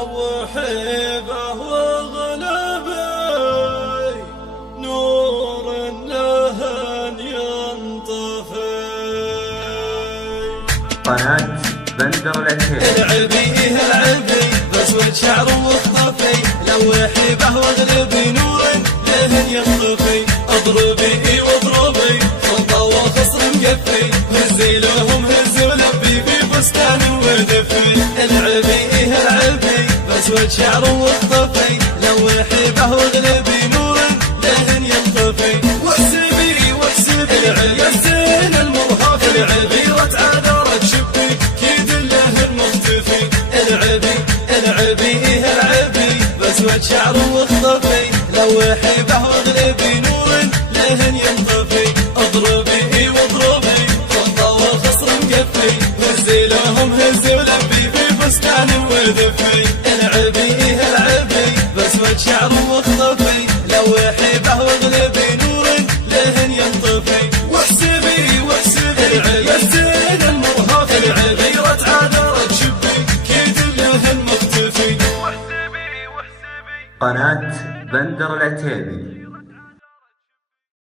لوحي فهو غلبي نور لهن ينطفي. قناة بندر العتيبي. العبي بسود شعر واخطفي لوحي فهو غلبي نور لهن ينطفي. اضربي واضربي خلطة وخصر مقفي هزي لهم هز ولبي في بستان ودفي. العبي بسود شعر واخطفي لوحي فهو غلبي نور لهن ينطفي. واحسبي الزين المرهف العبيرة عذرت شبي كيد لهن مختفي. العبي بسود شعر واخطفي لوحي فهو غلبي نور لهن ينطفي. اضربي واضربي خلطة وخصر مقفي هزي لهم هز ولبي في بستان ودفي. العبي بسود شعر واخطفي لوحي فهو غلبي نور لهن ينطفي. واحسبي الزين المرهف العبيرة عذرت شبي كيد لهن مختفي. قناة بندر العتيبي.